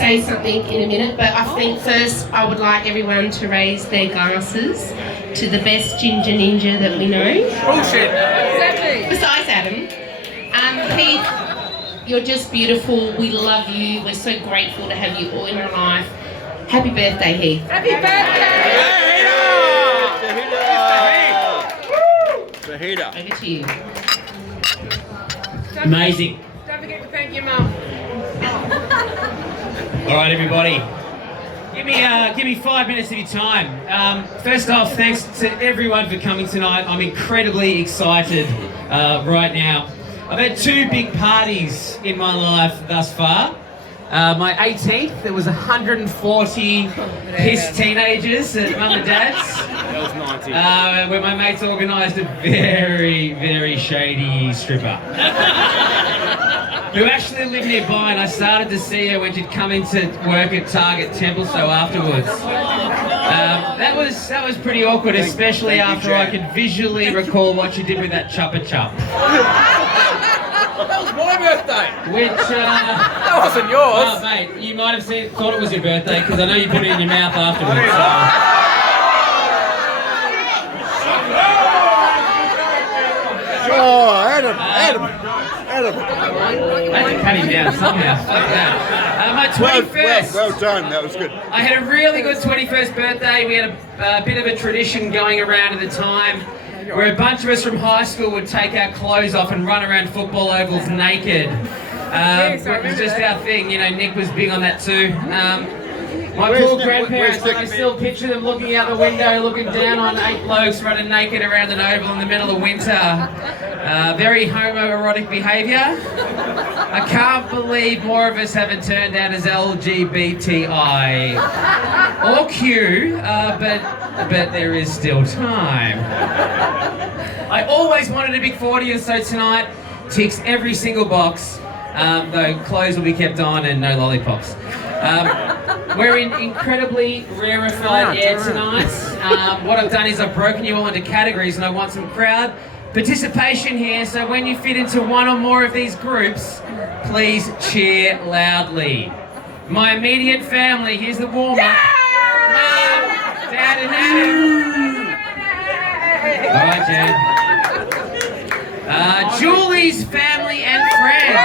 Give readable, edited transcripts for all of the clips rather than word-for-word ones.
say something in a minute, but I think first I would like everyone to raise their glasses to the best ginger ninja that we know. Bullshit. Besides Adam. Heath, you're just beautiful. We love you. We're so grateful to have you all in our life. Happy birthday, Heath. Happy birthday! Fajita! Over to you. Amazing. Don't forget to thank your mum. All right, everybody. Give me 5 minutes of your time. First off, thanks to everyone for coming tonight. I'm incredibly excited right now. I've had 2 big parties in my life thus far. My 18th, there was 140 pissed teenagers at Mum and Dad's. That was 90. Where my mates organised a very, very shady stripper. Who actually lived nearby, and I started to see her when she'd come into work at Target Templestowe afterwards. That was pretty awkward, especially after I could visually recall what she did with that Chuppa Chup. That was my birthday! Which, That wasn't yours! oh mate, you might have thought it was your birthday, because I know you put it in your mouth afterwards. Oh, Adam. I had to cut him down somehow. Fuck that. My 21st. Well done, that was good. I had a really good 21st birthday. We had a bit of a tradition going around at the time where a bunch of us from high school would take our clothes off and run around football ovals naked. It was just our thing, you know, Nick was big on that too. My poor grandparents, I still picture them looking out the window, looking down on 8 blokes running naked around an oval in the middle of winter. Very homoerotic behaviour. I can't believe more of us haven't turned out as LGBTI or Q, but there is still time. I always wanted a big 40, and so tonight ticks every single box, though clothes will be kept on and no lollipops. We're in incredibly rarefied air tonight. What I've done is I've broken you all into categories, and I want some crowd participation here, so when you fit into one or more of these groups, please cheer loudly. My immediate family, here's the warm-up. Mum, Dad and Adam. Alright, Jan. Julie's family and friends.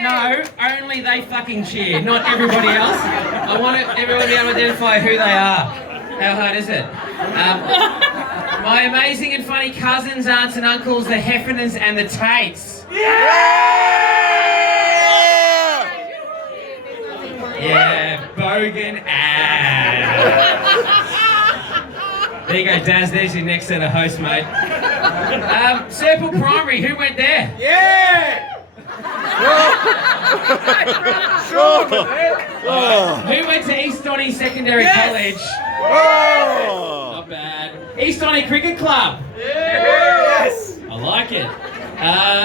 No, only they fucking cheer, not everybody else. I want everyone to be able to identify who they are. How hard is it? My amazing and funny cousins, aunts and uncles, the Heffernans and the Tates. Yeah, Bogan There you go, Daz, there's your next set of hosts, mate. Serpent Primary, who went there? Yeah! Who went to East Donny Secondary College? Not bad. East Donny Cricket Club? Yes! I like it.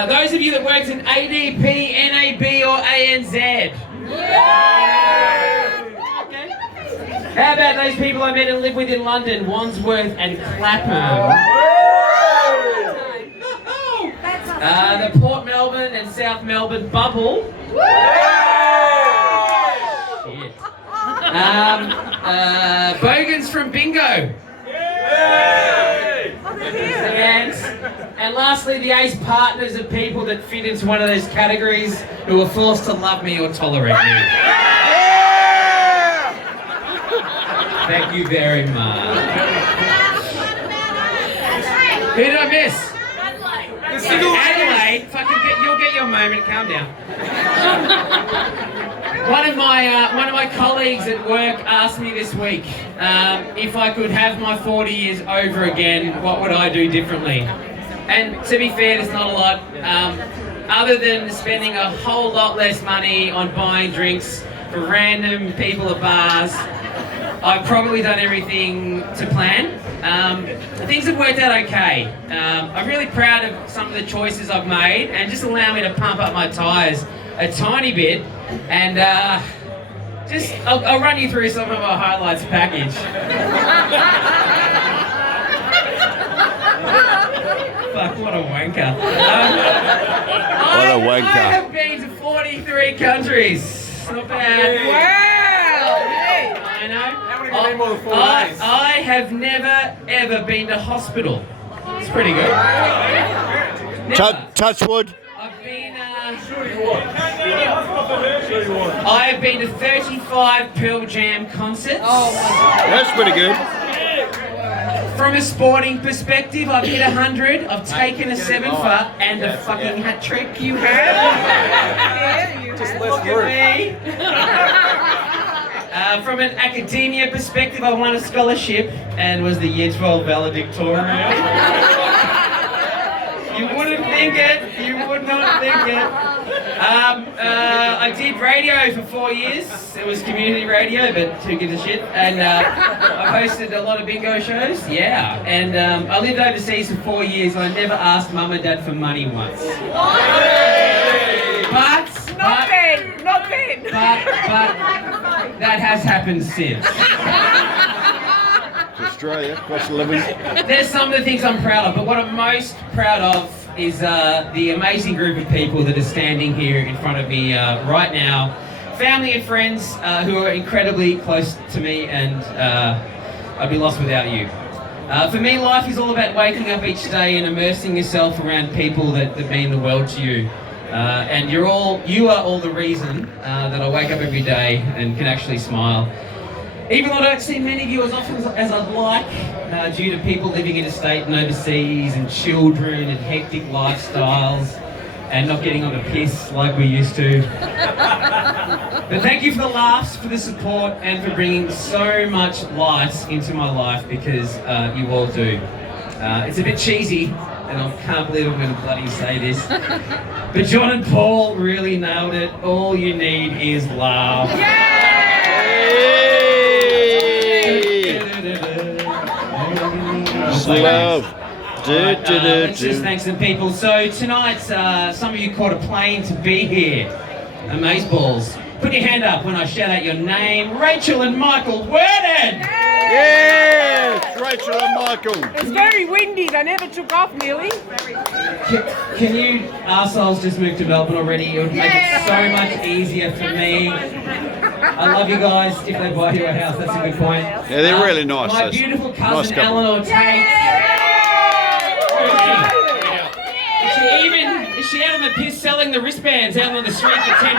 Those of you that worked in ADP, NAB or ANZ? Okay. How about those people I met and lived with in London, Wandsworth and Clapham? The Port Melbourne and South Melbourne bubble. Shit. Bogans from Bingo. And lastly, the ace partners of people that fit into one of those categories who are forced to love me or tolerate me. Thank you very much. Who did I miss? Adelaide, you'll get your moment. Calm down. One of my colleagues at work asked me this week if I could have my 40 years over again, what would I do differently? And to be fair, there's not a lot, other than spending a whole lot less money on buying drinks for random people at bars. I've probably done everything to plan. Things have worked out okay. I'm really proud of some of the choices I've made, and just allow me to pump up my tyres a tiny bit, and I'll run you through some of our highlights package. Fuck, what a wanker. What a wanker. I have been to 43 countries. Not bad. Wow! I know. How many can name more than 4 days? I have never, ever been to hospital. It's pretty good. Never. Touch wood. I've been, Sure you would. I have been to 35 Pearl Jam concerts. That's pretty good. From a sporting perspective, I've hit 100. I've taken a 7-fer and a fucking hat trick. You have? Yeah, you Just have. less Look at room. me. From an academia perspective, I won a scholarship and was the Year 12 valedictorian. You wouldn't think it. You would not think it. I did radio for 4 years. It was community radio, but who gives a shit? And I hosted a lot of bingo shows. Yeah. And I lived overseas for 4 years. I never asked mum and dad for money once. But Not then, not then. but that has happened since. To Australia, cost of living. There's some of the things I'm proud of, but what I'm most proud of is the amazing group of people that are standing here in front of me right now. Family and friends who are incredibly close to me, and I'd be lost without you. For me, life is all about waking up each day and immersing yourself around people that mean the world to you. And you are all the reason that I wake up every day and can actually smile. Even though I don't see many of you as often as I'd like, due to people living interstate and overseas and children and hectic lifestyles and not getting on the piss like we used to. But thank you for the laughs, for the support, and for bringing so much light into my life, because you all do. It's a bit cheesy, and I can't believe I'm going to bloody say this, but John and Paul really nailed it. All you need is love. Love. Let's just thank some people. So tonight, some of you caught a plane to be here. Amazeballs. Put your hand up when I shout out your name. Rachel and Michael Werden. Yes, Rachel and Michael. It's very windy. They never took off nearly. Can you arseholes just move to Melbourne already? It would make it so much easier for me. I love you guys. If they buy you a house, that's a good point. Yeah, they're really nice. My That's beautiful nice cousin couple. Eleanor Tate. Is she out on the piss selling the wristbands out on the street for $10?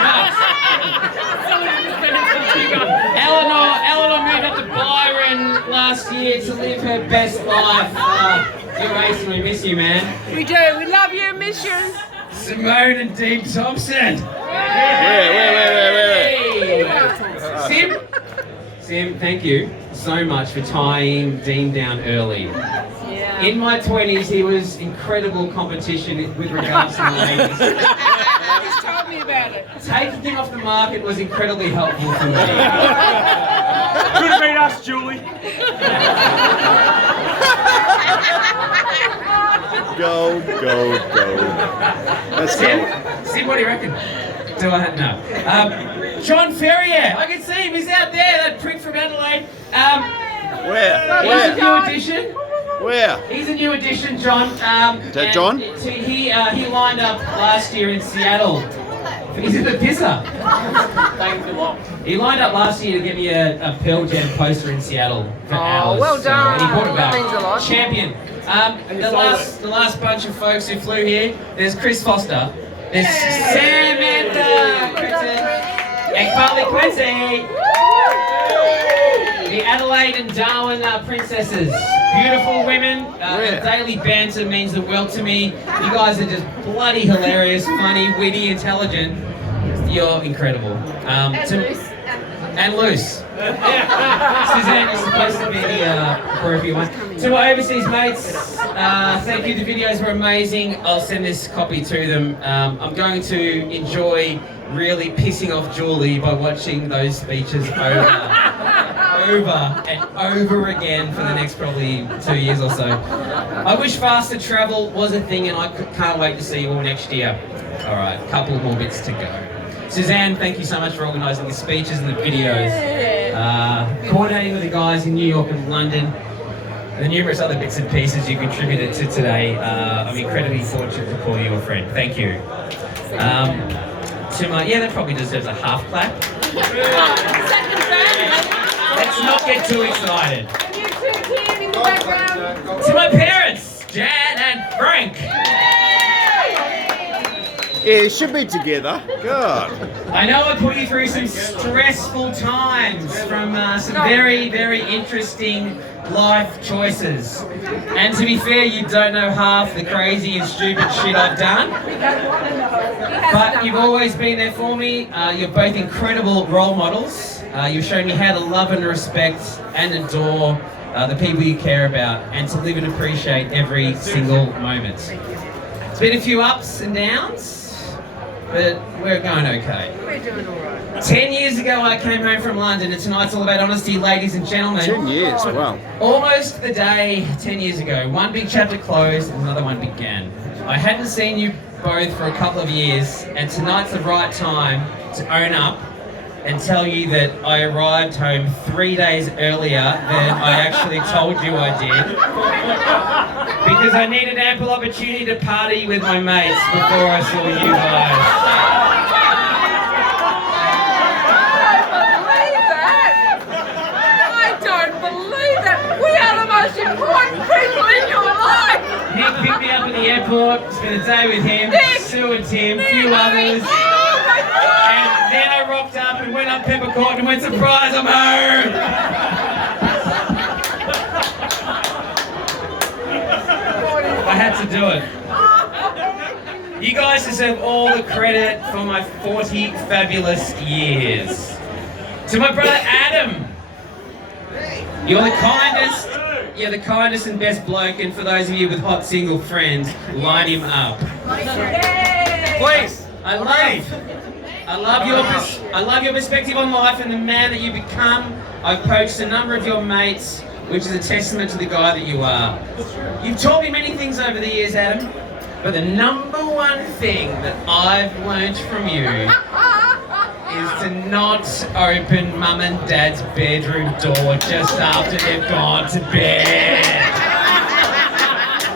Eleanor moved up to Byron last year to live her best life. You're ace, we miss you, man. We do. We love you, miss you. Simone and Dean Thompson. Where? Sim, thank you so much for tying Dean down early. Yeah. In my 20s, he was incredible competition with regards to the ladies. Just told me about it. Taking him off the market was incredibly helpful for me. Could have been us, Julie. Go. Let's go. Sim, what do you reckon? Do I have no? John Ferrier, I can see him. He's out there. That prick from Adelaide. He's a new addition. Where? He's a new addition, John. Is that John? He lined up last year in Seattle. He's in the pisser. He lined up last year to get me a Pearl Jam poster in Seattle for hours. well done. And he brought it back. That means a lot. Champion. The last bunch of folks who flew here, there's Chris Foster, there's Samantha Crichton, and Carly Quincy. The Adelaide and Darwin princesses. Beautiful women. Yeah. Daily banter means the world to me. You guys are just bloody hilarious, funny, witty, intelligent. You're incredible. And loose. Suzanne, you're supposed to be the appropriate one. To my overseas mates, thank you. The videos were amazing. I'll send this copy to them. I'm going to enjoy really pissing off Julie by watching those speeches over and over again for the next probably 2 years or so. I wish faster travel was a thing, and I can't wait to see you all next year. All right, a couple more bits to go. Suzanne, thank you so much for organising the speeches and the videos. Coordinating with the guys in New York and London. the numerous other bits and pieces you contributed to today. I'm incredibly fortunate to call you a friend. Thank you. To my, yeah, that probably deserves a half clap. Let's not get too excited. And you two, Tim, in the background. To my parents, Jan and Frank. Yeah, you should be together. God. I know I put you through some stressful times from some very, very interesting life choices. And to be fair, you don't know half the crazy and stupid shit I've done. But you've always been there for me. You're both incredible role models. You've shown me how to love and respect and adore the people you care about and to live and appreciate every single moment. It's been a few ups and downs, but we're going okay. We're doing all right. 10 years ago I came home from London and tonight's all about honesty, ladies and gentlemen. 10 years, wow. Almost the day 10 years ago, one big chapter closed and another one began. I hadn't seen you both for a couple of years and tonight's the right time to own up and tell you that I arrived home 3 days earlier than I actually told you I did. Because I needed ample opportunity to party with my mates before I saw you guys. I don't believe that. We are the most important people in your life. Nick picked me up at the airport, spent a day with him, Nick! Sue and Tim, a few others. Oh my God. And then I rocked up and went up Peppercorn and went, surprise, I'm home! I had to do it. You guys deserve all the credit for my 40 fabulous years. To my brother Adam, you're the kindest and best bloke, and for those of you with hot single friends, line him up. Please, I love your perspective on life and the man that you become. I've coached a number of your mates, which is a testament to the guy that you are. You've taught me many things over the years, Adam, but the number one thing that I've learned from you is to not open mum and dad's bedroom door just after they've gone to bed.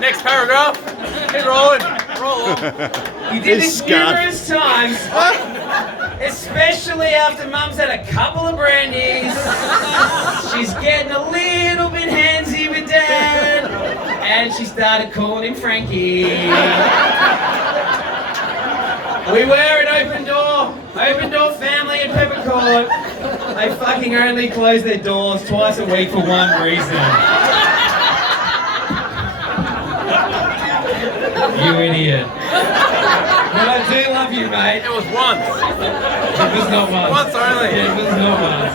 Next paragraph. Keep rolling. Roll on. You did This this scarf. numerous times, especially after mum's had a couple of brandies. She's getting a little bit handsy with dad, and she started calling him Frankie. We were an open door family at Peppercorn. They fucking only close their doors twice a week for one reason. You idiot. But I do love you, mate. It was once. It was not once. Once only. Yeah, it was not once.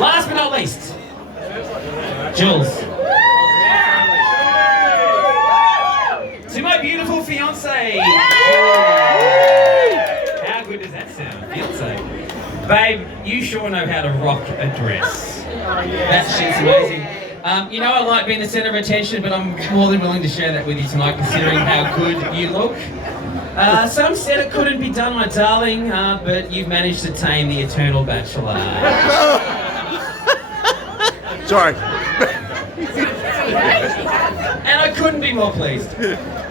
Last but not least, Jules. To my beautiful fiance. How good does that sound, fiance? Babe, you sure know how to rock a dress. That shit's amazing. You know I like being the centre of attention, but I'm more than willing to share that with you tonight, considering how good you look. Some said it couldn't be done, my darling, but you've managed to tame the eternal bachelor. Sorry. And I couldn't be more pleased.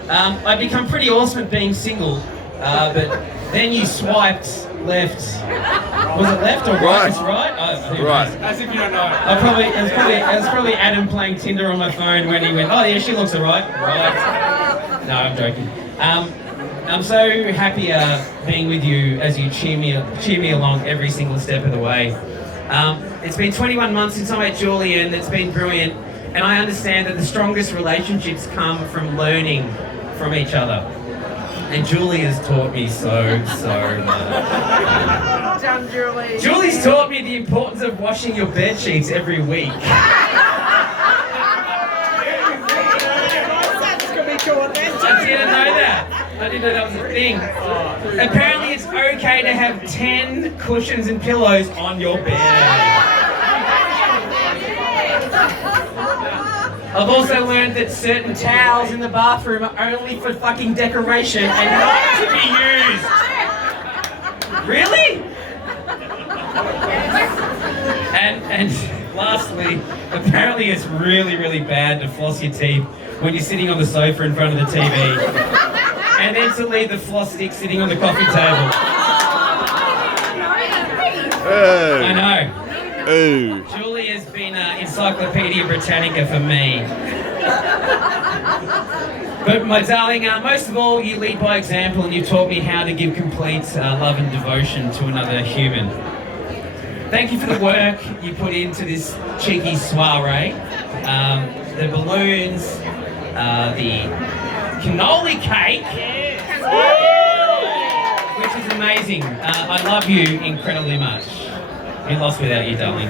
I'd become pretty awesome at being single, but then you swiped left. Was it left or right? Right. It's right? Right. As if you don't know. It was probably Adam playing Tinder on my phone when he went, oh yeah, she looks alright. Right. No, I'm joking. I'm so happy being with you as you cheer me along every single step of the way. It's been 21 months since I met Julian. It's been brilliant. And I understand that the strongest relationships come from learning from each other. And Julie has taught me so much. Done, Julie. Julie's taught me the importance of washing your bed sheets every week. That's gonna be cool, then. I didn't know that. I didn't know that was a thing. Apparently it's okay to have 10 cushions and pillows on your bed. I've also learned that certain towels in the bathroom are only for fucking decoration and not to be used. Really? And Lastly, apparently it's really, really bad to floss your teeth when you're sitting on the sofa in front of the TV. And then to leave the floss stick sitting on the coffee table. I know. Ooh. Julie has been Encyclopedia Britannica for me. But my darling, most of all, you lead by example and you've taught me how to give complete love and devotion to another human. Thank you for the work you put into this cheeky soiree. The balloons, the cannoli cake, which is amazing. I love you incredibly much. Be lost without you, darling.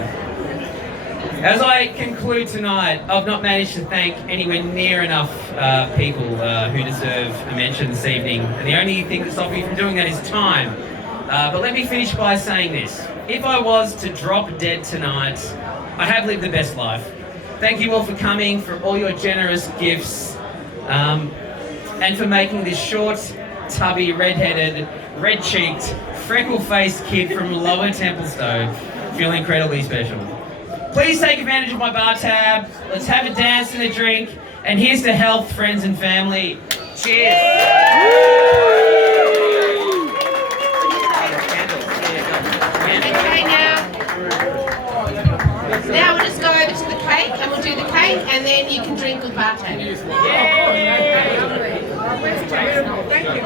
As I conclude tonight, I've not managed to thank anywhere near enough people who deserve a mention this evening. And the only thing that stops me from doing that is time. But let me finish by saying this. If I was to drop dead tonight, I have lived the best life. Thank you all for coming, for all your generous gifts, and for making this short, tubby, red-headed, red-cheeked, freckle-faced kid from Lower Templestowe feel incredibly special. Please take advantage of my bar tab. Let's have a dance and a drink. And here's to health, friends and family. Cheers. Okay, now we'll just go over to the cake and we'll do the cake and then you can drink with bartender.